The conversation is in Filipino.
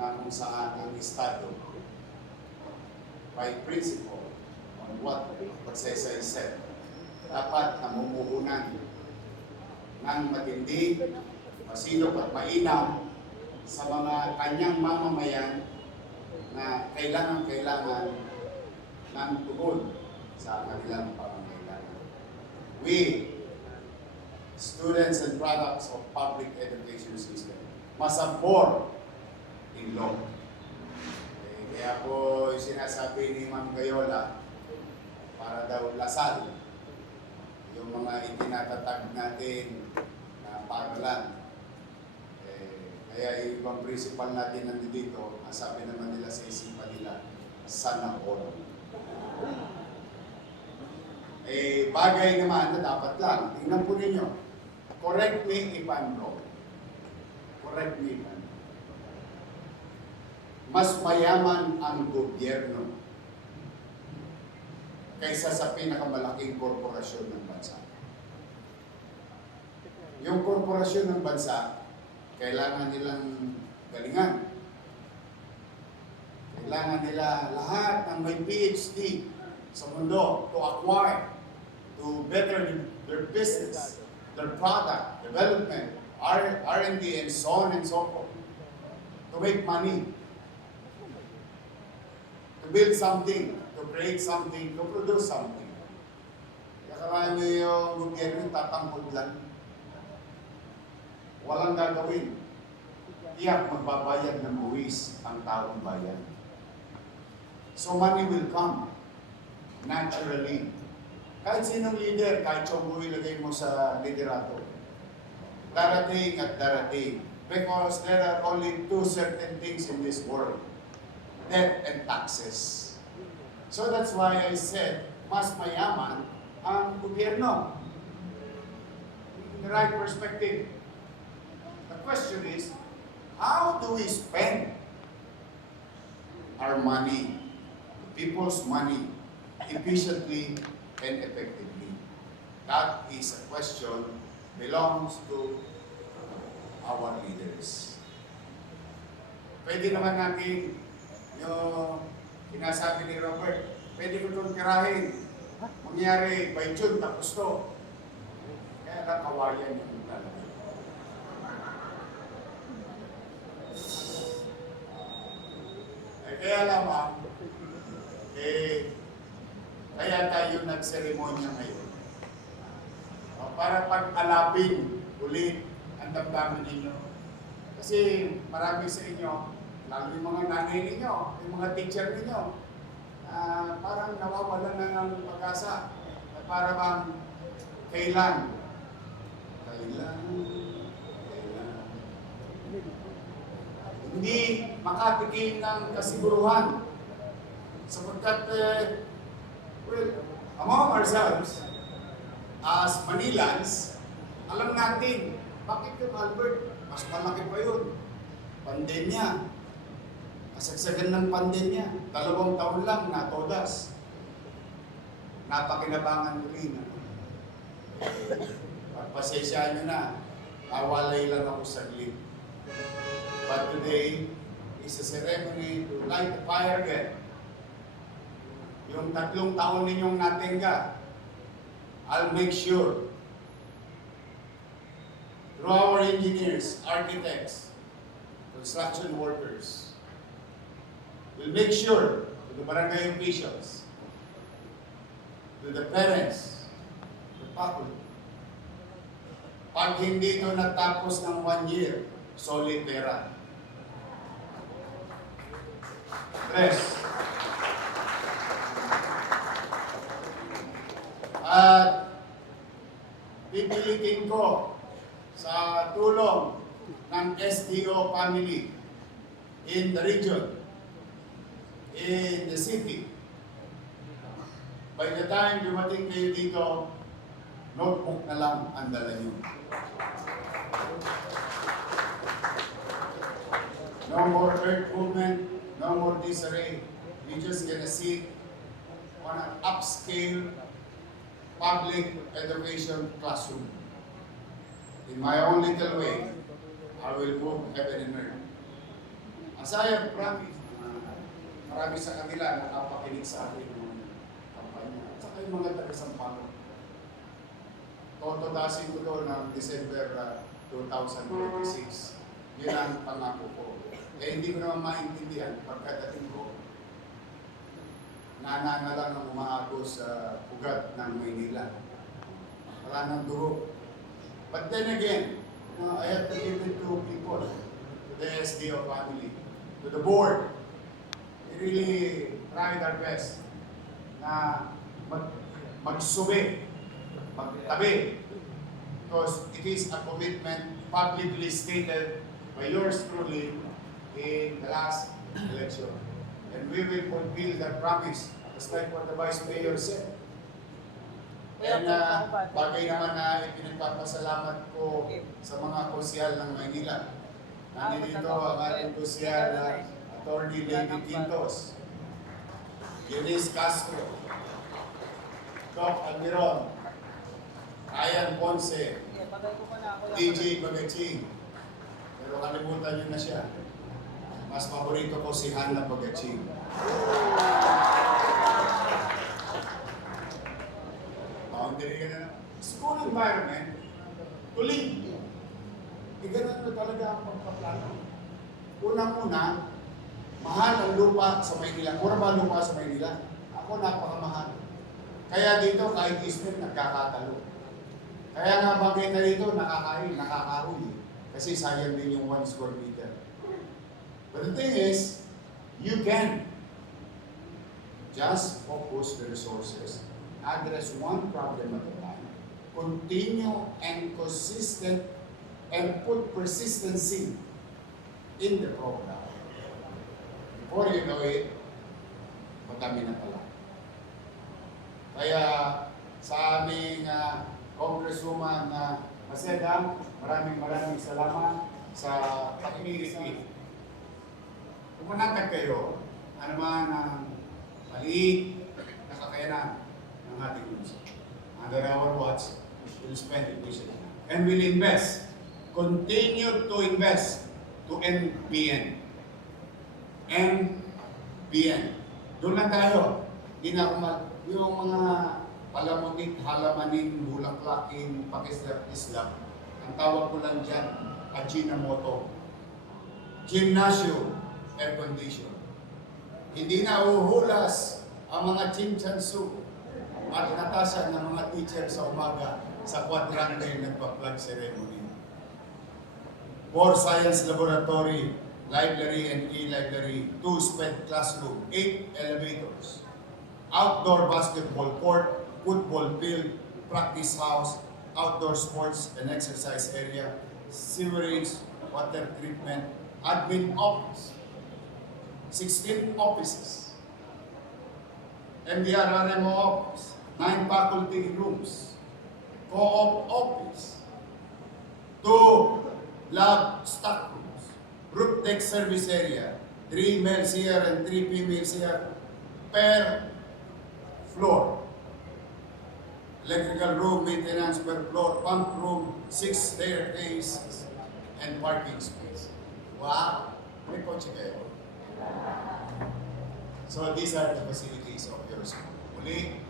na kung saan ang Estado, by principle, on what Pagsesay said, dapat namumuhunan ng matindi, masinop at mainam sa mga kanyang mamamayan na kailangan ng tugon sa kanilang pangangailangan. We, students and products of public education system, must abhor in law. Kaya po sinasabi ni Ma'am Gayola, para daw lasal yung mga itinatatag natin na paaralan. Kaya yung ibang principal natin nandito, ang sabi naman nila sa isipan nila, sana all. Bagay naman na dapat lang. Tingnan po ninyo. Correct me if I'm wrong. Correct me if I'm wrong. Mas mayaman ang gobyerno kaysa sa pinakamalaking korporasyon ng bansa. Yung korporasyon ng bansa, kailangan nilang galingan. Kailangan nila lahat ng may PhD sa mundo to acquire, to better their business, their product, development, R&D, and so on and so forth. To make money. To build something, to create something, to produce something. Kaya karami yung gobyerno tatangkod lang. Walang gagawin. Tiyak magbabayad ng buwis ang taong bayan. So money will come naturally. Kahit sinong leader, kahit Chongo ilagay mo sa liderato, darating at darating. Because there are only two certain things in this world: debt and taxes. So that's why I said, mas mayaman ang gobyerno. In the right perspective. The question is, how do we spend our money, the people's money, efficiently and effectively? That is a question belongs to our leaders. Pwede naman natin yung sinasabi ni Robert, pwede ko itong tirahin. Mangyari by June, tapos to. Kaya nakawayan yung talaga. Kaya lamang, kaya tayo nagseremonya ngayon. Para pag-alapin ulit ang damdamin ninyo. Kasi marami sa inyo, lalo yung mga nanay ninyo, yung mga teacher ninyo, parang nawawalan na ng pag-asa. Para bang kailan. Hindi makatikim ng kasiguruhan. Sapagkat, among ourselves, as Manilans, alam natin, bakit yung Albert, mas malaki pa yun. Pandemya. Kasagsagan ng pandemya. 2 taon lang, natodas. Napakinabangan ko rin. Pagpasensyaan nyo na, awalay lang ako saglit. But today is a ceremony to light the fire again. Yung 3 taon ninyong natingga, I'll make sure through our engineers, architects, construction workers, we'll make sure to the barangay officials, to the parents, the faculty, pag hindi ito natapos ng 1 year, solid pera. 3. At pipilitin ko sa tulong ng SDO family in the region, in the city. By the time dumating kayo dito, notebook na lang ang dala nyo. No more earth movement, no more disarray. You're just gonna sit on an upscale public education classroom. In my own little way, I will move heaven and earth. As I have promised, marami sa kanila nakapakinig sa akin ng kampanya. At saka yung mga taga-Sampalo. Totodasin ko to ng December 2026. Yun ang pangako ko. Eh hindi ko naman maintindihan pagkadating ko, nana lang ang umaagos sa ugat ng Maynila. Wala nang dugo. But then again, I have to give it to people, to the SDO family, to the board. We really tried our best na magsubi, magtabi. Because it is a commitment publicly stated by yours truly in the last election. And we will fulfill that promise, just like what the Vice Mayor said. And bagay naman na ipinagpapasalamat ko sa mga konsyal ng Maynila. Nandito ang ating konsyal na Attorney Lady Quintos, Eunice Castro, Doc Almiron, Ryan Ponce, DJ Bagaching. Pero kalimutan niyo na siya. Mas paborito ko si Hannah Bagaching. Boundary ka na naman. School environment, tulig. Ganun na talaga ang pagpaplano. Unang-una, mahal ang lupa sa Maynila. Mura ba lupa sa Maynila? Ako napakamahal. Kaya dito kahit ismet nagkakatalo. Kaya nga bagay na dito nakakahuy. Kasi sayang din yung 1 square meter. But the thing is, you can just focus the resources, address one problem at a time, continue and consistent, and put persistency in the program. Before you know it, madami na pala. Kaya sa aming Congresswoman Maceda, maraming salamat sa pakikinig. Kung manatag kayo, ano man ang maliit na kakayanan ng ating munisip. Under our watch, we'll spend it wisely. And we'll invest, continue to invest to NBN. NBN. Doon lang tayo. Hindi na yung mga palamutit, halamanin, bulaklakin, pakislap-islap. Ang tawag ko lang dyan, Ajinomoto. Gymnasium, air condition. Hindi na uhulas ang mga chinchansu at natasan ng mga teacher sa umaga sa quadrangle nagpa-flag ceremony. 4 science laboratory, library and e-library, 2 sped classroom, 8 elevators, outdoor basketball court, football field, practice house, outdoor sports and exercise area, sewerage, water treatment, admin office, 16 offices, MDRRMO office, 9 faculty rooms, co-op office, 2 lab stock rooms, group deck service area, 3 males here and 3 females here per floor. Electrical room maintenance per floor, pump room, 6 staircases, and parking space. Wow! May kotse kayo. So these are the facilities of your school. Muli,